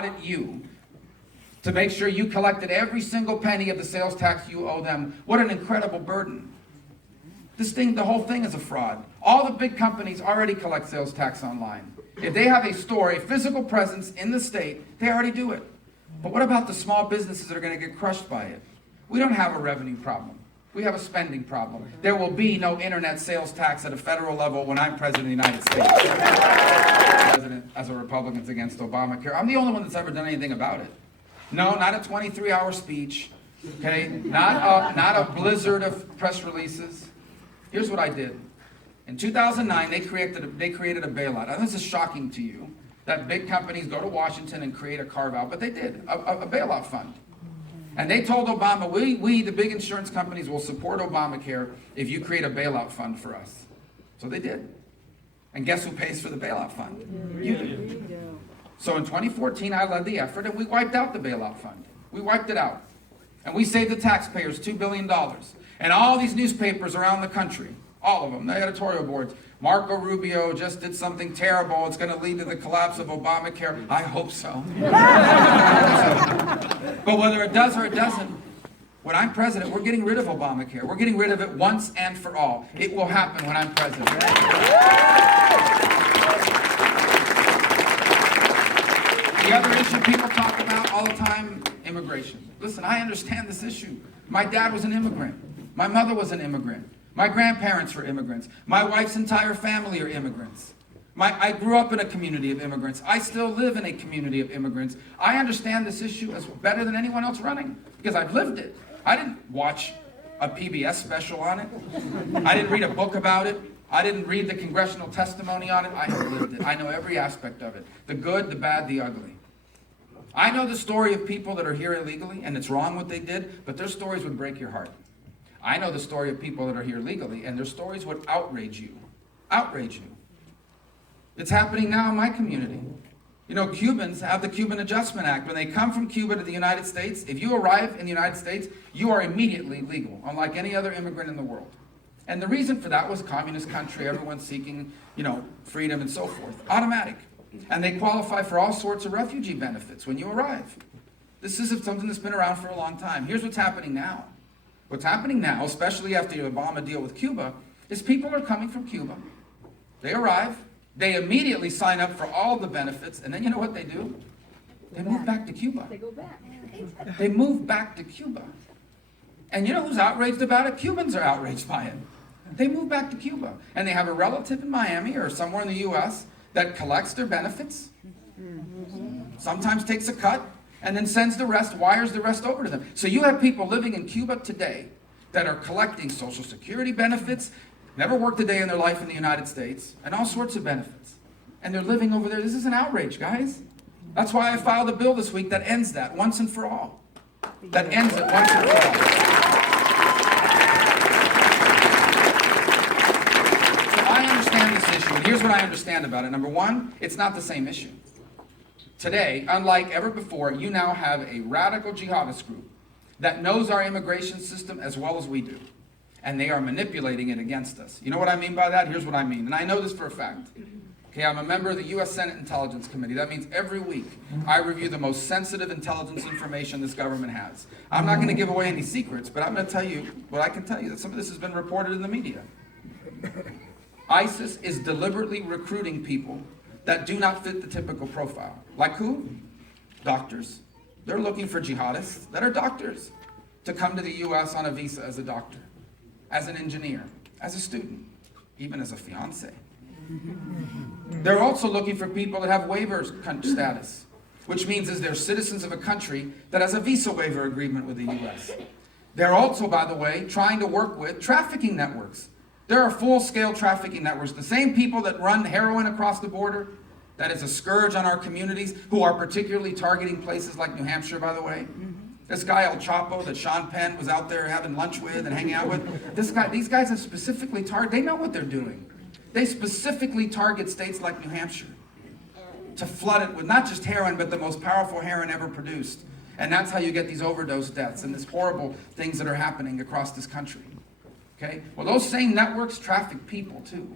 audit you to make sure you collected every single penny of the sales tax you owe them. What an incredible burden. The whole thing is a fraud. All the big companies already collect sales tax online. If they have a store, a physical presence in the state, they already do it. But what about the small businesses that are going to get crushed by it? We don't have a revenue problem. We have a spending problem. There will be no internet sales tax at a federal level when I'm president of the United States. President, as a Republican's against Obamacare. I'm the only one that's ever done anything about it. No, not a 23-hour speech. Okay, not a blizzard of press releases. Here's what I did. In 2009, they created a bailout. Now, this is shocking to you, that big companies go to Washington and create a carve-out, but they did, a bailout fund. And they told Obama, we, the big insurance companies, will support Obamacare if you create a bailout fund for us. So they did. And guess who pays for the bailout fund? You do. So in 2014, I led the effort, and we wiped out the bailout fund. We wiped it out. And we saved the taxpayers $2 billion. And all these newspapers around the country, all of them, the editorial boards, Marco Rubio just did something terrible. It's going to lead to the collapse of Obamacare. I hope so. But whether it does or it doesn't, when I'm president, we're getting rid of Obamacare. We're getting rid of it once and for all. It will happen when I'm president. The other issue people talk about all the time, immigration. Listen, I understand this issue. My dad was an immigrant. My mother was an immigrant. My grandparents were immigrants. My wife's entire family are immigrants. I grew up in a community of immigrants. I still live in a community of immigrants. I understand this issue as better than anyone else running because I've lived it. I didn't watch a PBS special on it. I didn't read a book about it. I didn't read the congressional testimony on it. I have lived it. I know every aspect of it. The good, the bad, the ugly. I know the story of people that are here illegally, and it's wrong what they did, but their stories would break your heart. I know the story of people that are here legally, and their stories would outrage you. Outrage you. It's happening now in my community. You know, Cubans have the Cuban Adjustment Act. When they come from Cuba to the United States, if you arrive in the United States, you are immediately legal, unlike any other immigrant in the world. And the reason for that was communist country, everyone's seeking, freedom and so forth. Automatic. And they qualify for all sorts of refugee benefits when you arrive. This is something that's been around for a long time. Here's what's happening now. What's happening now, especially after the Obama deal with Cuba, is people are coming from Cuba. They arrive. They immediately sign up for all the benefits, and then you know what they do? They move back to Cuba. They go back. They move back to Cuba. And you know who's outraged about it? Cubans are outraged by it. They move back to Cuba, and they have a relative in Miami or somewhere in the U.S. that collects their benefits, sometimes takes a cut, and then sends the rest, wires the rest over to them. So you have people living in Cuba today that are collecting Social Security benefits, never worked a day in their life in the United States, and all sorts of benefits. And they're living over there. This is an outrage, guys. That's why I filed a bill this week that ends that once and for all. That ends it once and for all. So I understand this issue, and here's what I understand about it. Number one, it's not the same issue. Today, unlike ever before, you now have a radical jihadist group that knows our immigration system as well as we do. And they are manipulating it against us. You know what I mean by that? Here's what I mean. And I know this for a fact. Okay, I'm a member of the U.S. Senate Intelligence Committee. That means every week I review the most sensitive intelligence information this government has. I'm not going to give away any secrets, but I'm going to tell you what I can tell you, that some of this has been reported in the media. ISIS is deliberately recruiting people that do not fit the typical profile. Like who? Doctors. They're looking for jihadists that are doctors to come to the U.S. on a visa as a doctor, as an engineer, as a student, even as a fiance. They're also looking for people that have waiver status, which means is they're citizens of a country that has a visa waiver agreement with the U.S. They're also, by the way, trying to work with trafficking networks. There are full-scale trafficking networks. The same people that run heroin across the border, that is a scourge on our communities, who are particularly targeting places like New Hampshire, by the way. This guy El Chapo that Sean Penn was out there having lunch with and hanging out with, these guys are specifically they know what they're doing. They specifically target states like New Hampshire to flood it with not just heroin, but the most powerful heroin ever produced. And that's how you get these overdose deaths and these horrible things that are happening across this country. Okay? Well, those same networks traffic people too.